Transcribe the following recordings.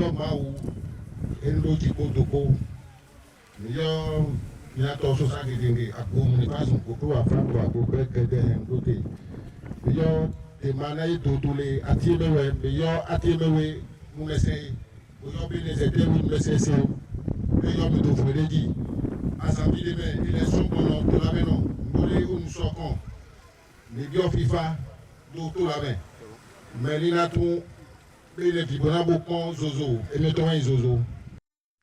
yo mau endo tipo doko yo ya to so sa gidingi akum ni pas ko afran ko ko ke de ngote yo te manai dodule atimewe yo atimewe mu mesei yo bi les étés mu mesei se yo mi do fredeji assemblée de élection kono to la beno ngole un sokon ni bio FIFA do to la ben melina tu le tribunal bokon zozo et mettons zozo.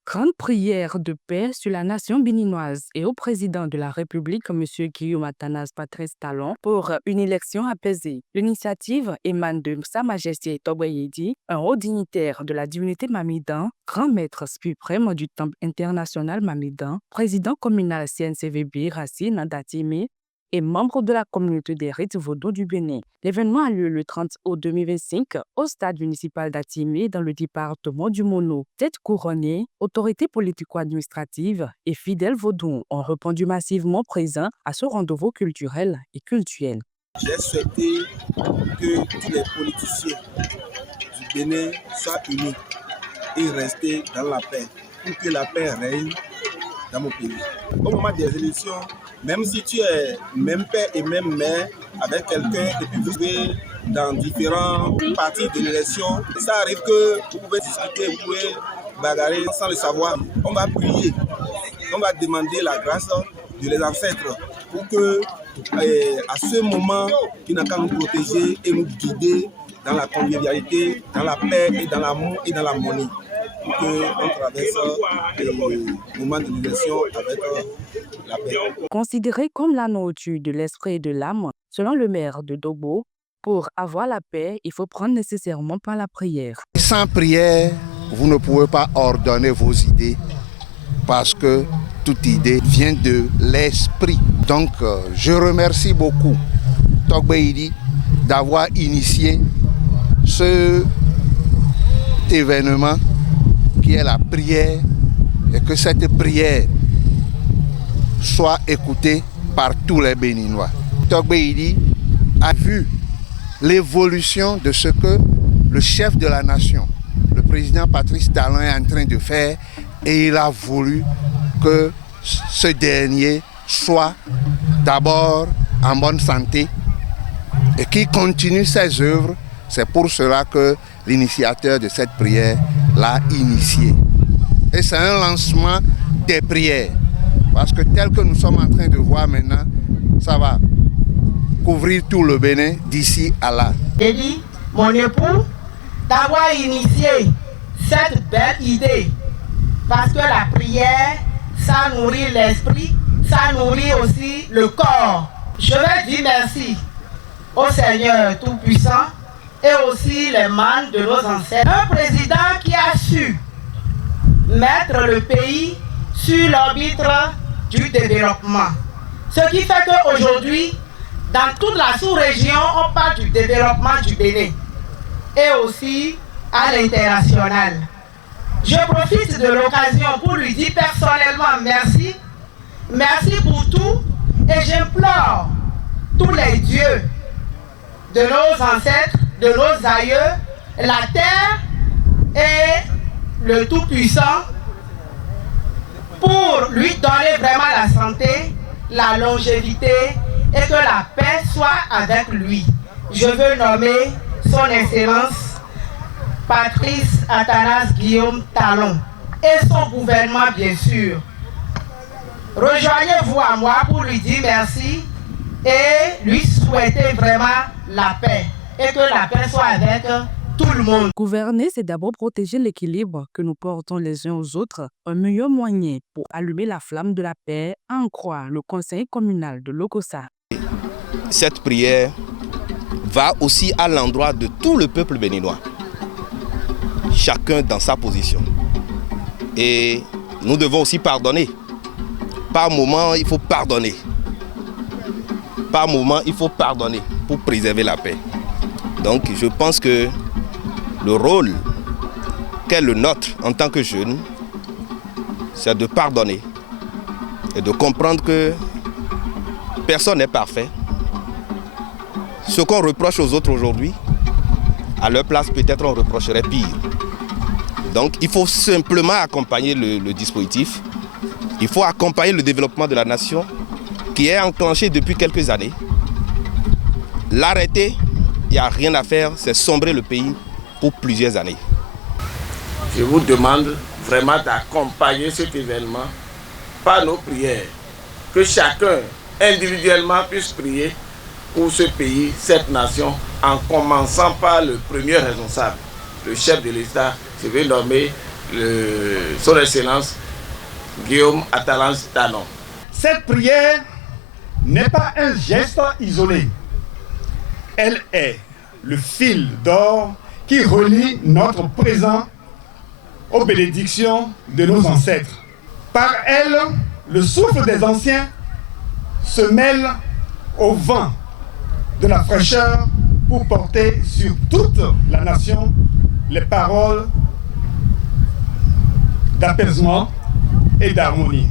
Grande prière de paix sur la nation béninoise et au président de la République, M. Guillaume Athanase Patrice Talon, pour une élection apaisée. L'initiative émane de Sa Majesté Togbe-Yedi, un haut dignitaire de la divinité Mamidan, grand maître suprême du Temple international Mamidan, président communal CNCVB Racine Datime, et membre de la communauté des rites vaudous du Bénin. L'événement a lieu le 30 août 2025 au stade municipal d'Atimé dans le département du Mono. Tête couronnée, autorités politico-administratives et fidèles vaudous ont répondu massivement présents à ce rendez-vous culturel et cultuel. J'ai souhaité que tous les politiciens du Bénin soient unis et restent dans la paix, pour que la paix règne dans mon pays. Au moment des élections, même si tu es même père et même mère avec quelqu'un et puis vous êtes dans différents parties de l'élection, ça arrive que vous pouvez discuter, vous pouvez bagarrer sans le savoir. On va prier, on va demander la grâce de les ancêtres pour que à ce moment, il n'a qu'à nous protéger et nous guider dans la convivialité, dans la paix et dans l'amour et dans l'harmonie. Qu'on traverse les moments de l'élection avec la paix. Considéré comme la nourriture de l'esprit et de l'âme, selon le maire de Dogbo, pour avoir la paix, il faut prendre nécessairement par la prière. Sans prière, vous ne pouvez pas ordonner vos idées parce que toute idée vient de l'esprit. Donc, je remercie beaucoup Togbe-Yedi d'avoir initié cet événement qui est la prière, et que cette prière soit écoutée par tous les Béninois. Togbe-Yedi a vu l'évolution de ce que le chef de la nation, le président Patrice Talon, est en train de faire, et il a voulu que ce dernier soit d'abord en bonne santé et qu'il continue ses œuvres. C'est pour cela que l'initiateur de cette prière l'a initié. Et c'est un lancement des prières. Parce que tel que nous sommes en train de voir maintenant, ça va couvrir tout le Bénin d'ici à là. J'ai dit, mon époux, d'avoir initié cette belle idée. Parce que la prière, ça nourrit l'esprit, ça nourrit aussi le corps. Je vais dire merci au Seigneur Tout-Puissant et aussi les mânes de nos ancêtres. Un président qui a su mettre le pays sur l'orbite du développement. Ce qui fait qu'aujourd'hui, dans toute la sous-région, on parle du développement du Bénin et aussi à l'international. Je profite de l'occasion pour lui dire personnellement merci. Merci pour tout et j'implore tous les dieux de nos ancêtres, de nos aïeux, la terre et le Tout-Puissant pour lui donner vraiment la santé, la longévité et que la paix soit avec lui. Je veux nommer son Excellence Patrice Athanase Guillaume Talon et son gouvernement bien sûr. Rejoignez-vous à moi pour lui dire merci et lui souhaiter vraiment la paix et que la paix soit avec tout le monde. Gouverner, c'est d'abord protéger l'équilibre que nous portons les uns aux autres. Un meilleur moyen pour allumer la flamme de la paix, à en croire le conseil communal de Lokossa. Cette prière va aussi à l'endroit de tout le peuple béninois, chacun dans sa position. Et nous devons aussi pardonner. Par moment, il faut pardonner. Par moment, il faut pardonner pour préserver la paix. Donc, je pense que le rôle qu'est le nôtre en tant que jeunes, c'est de pardonner et de comprendre que personne n'est parfait. Ce qu'on reproche aux autres aujourd'hui, à leur place, peut-être on reprocherait pire. Donc il faut simplement accompagner le dispositif. Il faut accompagner le développement de la nation qui est enclenché depuis quelques années. L'arrêter, il n'y a rien à faire, c'est sombrer le pays pour plusieurs années. Je vous demande vraiment d'accompagner cet événement par nos prières. Que chacun individuellement puisse prier pour ce pays, cette nation, en commençant par le premier responsable, le chef de l'État. Je vais nommer son Excellence Guillaume Atalance Talon. Cette prière n'est pas un geste isolé. Elle est le fil d'or qui relie notre présent aux bénédictions de nos ancêtres. Par elle, le souffle des anciens se mêle au vent de la fraîcheur pour porter sur toute la nation les paroles d'apaisement et d'harmonie.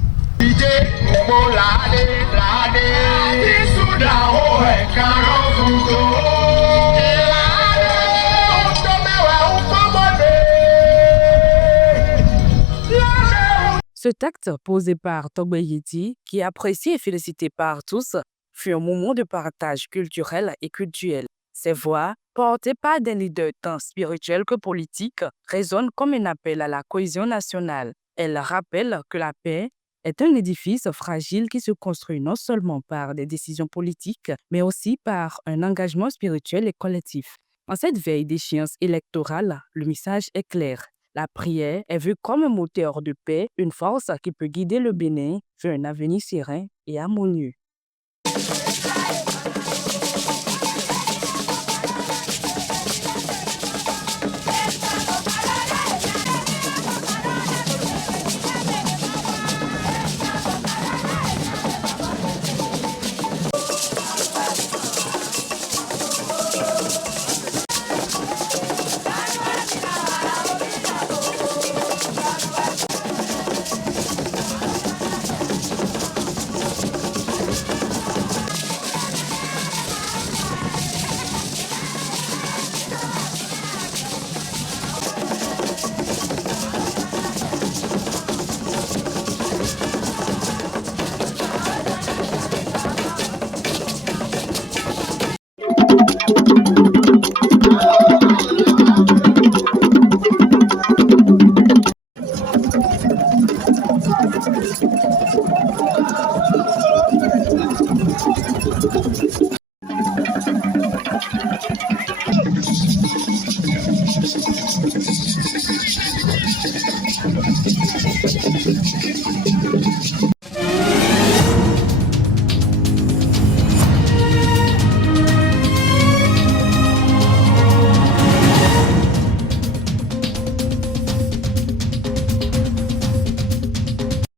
Ce acte posé par Togbe Yedi, qui est apprécié et félicité par tous, fut un moment de partage culturel et cultuel. Ces voix, portées par des leaders tant spirituels que politiques, résonnent comme un appel à la cohésion nationale. Elles rappellent que la paix est un édifice fragile qui se construit non seulement par des décisions politiques, mais aussi par un engagement spirituel et collectif. En cette veille d'échéance électorale, le message est clair. La prière est vue comme un moteur de paix, une force qui peut guider le Bénin vers un avenir serein et harmonieux.